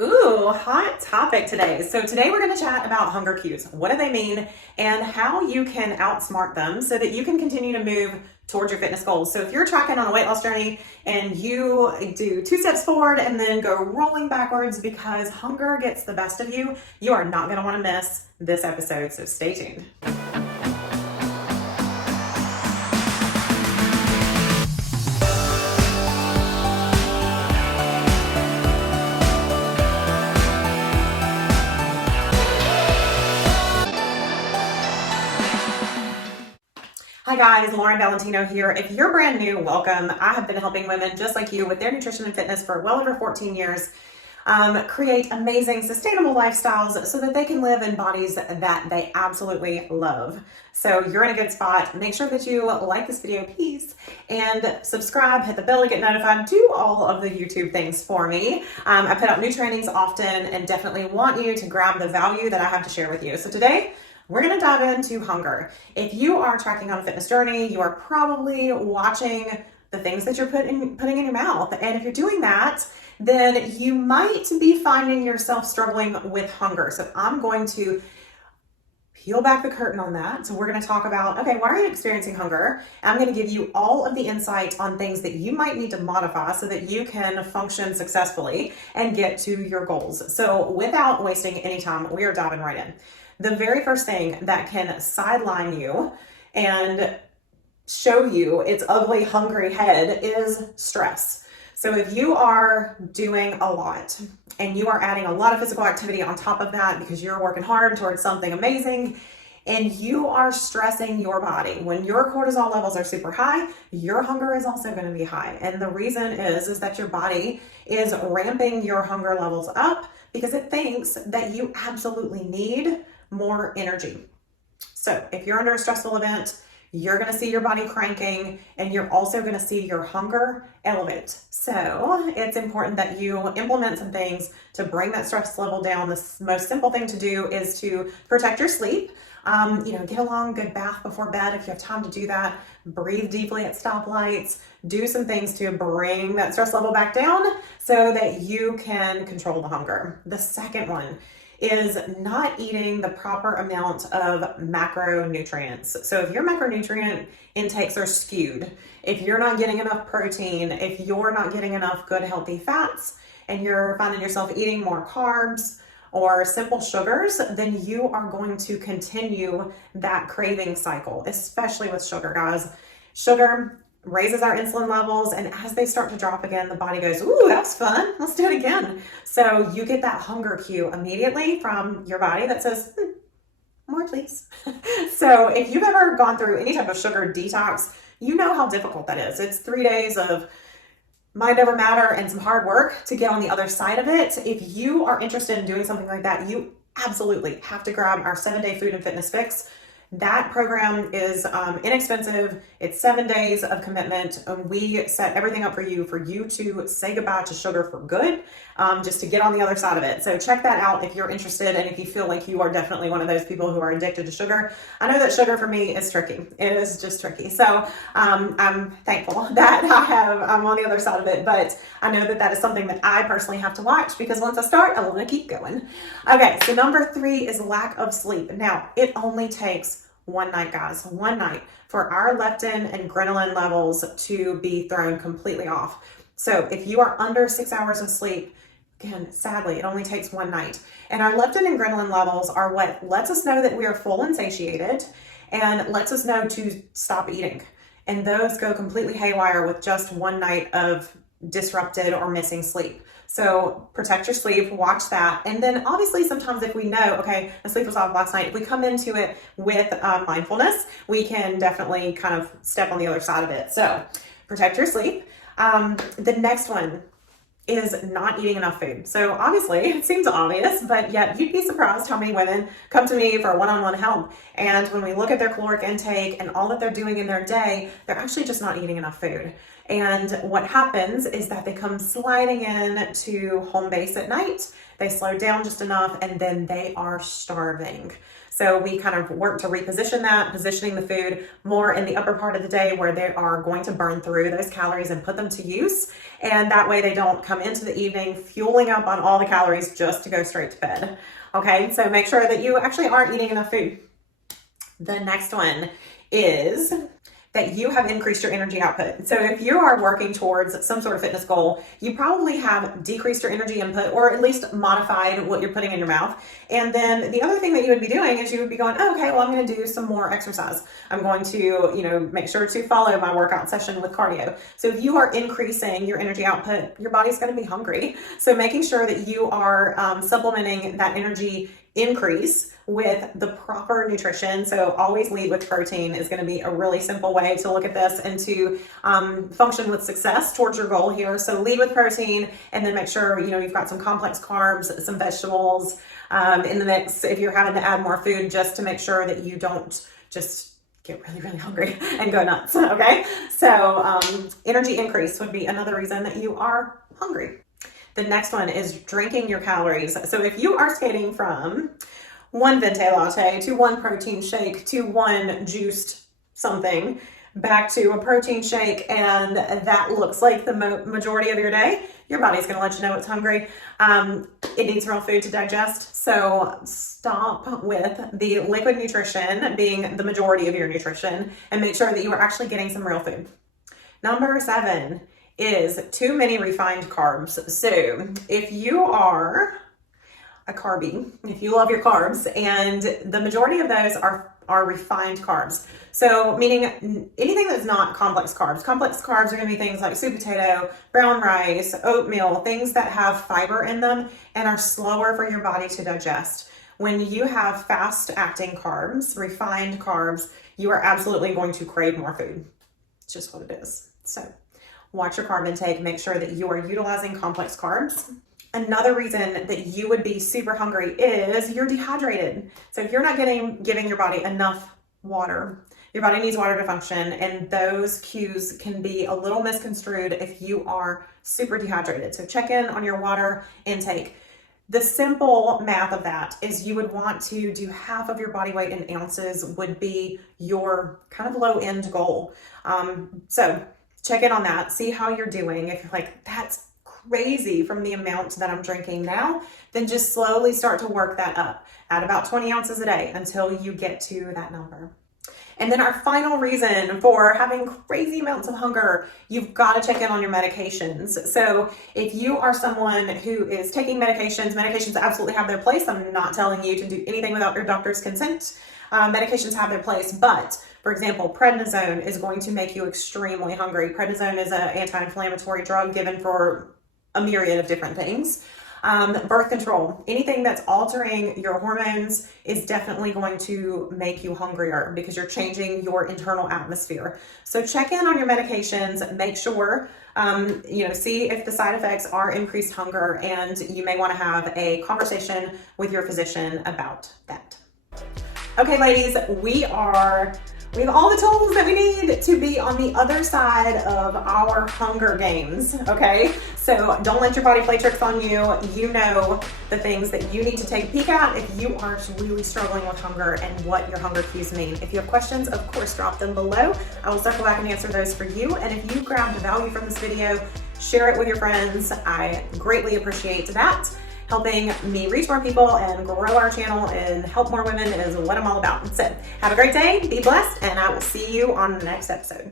Ooh, hot topic today. So today we're going to chat about hunger cues. What do they mean and how you can outsmart them so that you can continue to move towards your fitness goals. So if you're tracking on a weight loss journey and you do 2 steps forward and then go rolling backwards because hunger gets the best of you, you are not going to want to miss this episode. So stay tuned. Hi guys, Lauren Valentino here. If you're brand new, welcome. I have been helping women just like you with their nutrition and fitness for well over 14 years, create amazing, sustainable lifestyles so that they can live in bodies that they absolutely love. So you're in a good spot. Make sure that you like this video, please, and subscribe, hit the bell to get notified, do all of the YouTube things for me. I put out new trainings often and definitely want you to grab the value that I have to share with you. So today, we're going to dive into hunger. If you are tracking on a fitness journey, you are probably watching the things that you're putting in your mouth. And if you're doing that, then you might be finding yourself struggling with hunger. So I'm going to peel back the curtain on that. So we're going to talk about, okay, why are you experiencing hunger? I'm going to give you all of the insight on things that you might need to modify so that you can function successfully and get to your goals. So without wasting any time, we are diving right in. The very first thing that can sideline you and show you its ugly, hungry head is stress. So if you are doing a lot and you are adding a lot of physical activity on top of that because you're working hard towards something amazing and you are stressing your body, when your cortisol levels are super high, your hunger is also going to be high. And the reason is that your body is ramping your hunger levels up because it thinks that you absolutely need more energy. So if you're under a stressful event, you're going to see your body cranking and you're also going to see your hunger elevate. So it's important that you implement some things to bring that stress level down. The most simple thing to do is to protect your sleep. Get a long, good bath before bed if you have time to do that. Breathe deeply at stoplights. Do some things to bring that stress level back down so that you can control the hunger. The second one is not eating the proper amount of macronutrients. So if your macronutrient intakes are skewed, if you're not getting enough protein, if you're not getting enough good healthy fats, and you're finding yourself eating more carbs or simple sugars, then you are going to continue that craving cycle, especially with sugar, guys. Sugar raises our insulin levels, and as they start to drop again, the body goes, ooh, that was fun, let's do it again. So you get that hunger cue immediately from your body that says, more please. So if you've ever gone through any type of sugar detox, you know how difficult that is. It's 3 days of mind over matter and some hard work to get on the other side of it. If you are interested in doing something like that, you absolutely have to grab our 7-day food and fitness fix. That program is inexpensive. It's 7 days of commitment. We set everything up for you to say goodbye to sugar for good, just to get on the other side of it. So check that out if you're interested and if you feel like you are definitely one of those people who are addicted to sugar. I know that sugar for me is tricky. It is just tricky. So I'm thankful that I'm on the other side of it, but I know that is something that I personally have to watch because once I start, I want to keep going. Okay, so number 3 is lack of sleep. Now, it only takes one night, guys, one night for our leptin and ghrelin levels to be thrown completely off. So if you are under 6 hours of sleep, again, sadly, it only takes one night. And our leptin and ghrelin levels are what lets us know that we are full and satiated and lets us know to stop eating. And those go completely haywire with just one night of disrupted or missing sleep. So protect your sleep, watch that. And then obviously sometimes if we know, okay, the sleep was off last night, if we come into it with mindfulness, we can definitely kind of step on the other side of it. So protect your sleep. The next one is not eating enough food. So obviously it seems obvious, but yet you'd be surprised how many women come to me for one-on-one help. And when we look at their caloric intake and all that they're doing in their day, they're actually just not eating enough food. And what happens is that they come sliding in to home base at night. They slow down just enough and then they are starving. So we kind of work to reposition that, positioning the food more in the upper part of the day where they are going to burn through those calories and put them to use. And that way they don't come into the evening fueling up on all the calories just to go straight to bed. Okay, so make sure that you actually are eating enough food. The next one is that you have increased your energy output. So if you are working towards some sort of fitness goal, you probably have decreased your energy input or at least modified what you're putting in your mouth. And then the other thing that you would be doing is you would be going, oh, okay, well, I'm going to do some more exercise. I'm going to, make sure to follow my workout session with cardio. So if you are increasing your energy output, your body's going to be hungry. So making sure that you are supplementing that energy increase with the proper nutrition. So always lead with protein is going to be a really simple way to look at this and to function with success towards your goal here. So lead with protein and then make sure, you've got some complex carbs, some vegetables in the mix if you're having to add more food, just to make sure that you don't just get really, really hungry and go nuts. Okay. So energy increase would be another reason that you are hungry. The next one is drinking your calories. So if you are skating from one venti latte to one protein shake to one juiced something back to a protein shake, and that looks like the majority of your day, your body's going to let you know it's hungry. It needs real food to digest. So stop with the liquid nutrition being the majority of your nutrition and make sure that you are actually getting some real food. Number 7 is too many refined carbs. So if you are a carbie, if you love your carbs, and the majority of those are refined carbs. So meaning anything that's not complex carbs. Complex carbs are going to be things like sweet potato, brown rice, oatmeal, things that have fiber in them and are slower for your body to digest. When you have fast acting carbs, refined carbs, you are absolutely going to crave more food. It's just what it is. So watch your carb intake, make sure that you are utilizing complex carbs. Another reason that you would be super hungry is you're dehydrated. So if you're not giving your body enough water, your body needs water to function, and those cues can be a little misconstrued if you are super dehydrated. So check in on your water intake. The simple math of that is you would want to do half of your body weight in ounces would be your kind of low end goal. So check in on that, see how you're doing. If you're like, that's crazy from the amount that I'm drinking now, then just slowly start to work that up at about 20 ounces a day until you get to that number. And then our final reason for having crazy amounts of hunger, you've got to check in on your medications. So if you are someone who is taking medications absolutely have their place. I'm not telling you to do anything without your doctor's consent. Medications have their place, but for example, prednisone is going to make you extremely hungry. Prednisone is an anti-inflammatory drug given for a myriad of different things. Birth control, anything that's altering your hormones is definitely going to make you hungrier because you're changing your internal atmosphere. So check in on your medications, make sure, see if the side effects are increased hunger, and you may want to have a conversation with your physician about that. Okay, ladies, we have all the tools that we need to be on the other side of our hunger games, okay? So don't let your body play tricks on you. You know the things that you need to take a peek at if you are really struggling with hunger and what your hunger cues mean. If you have questions, of course, drop them below. I will circle back and answer those for you. And if you grabbed value from this video, share it with your friends. I greatly appreciate that. Helping me reach more people and grow our channel and help more women is what I'm all about. So have a great day, be blessed, and I will see you on the next episode.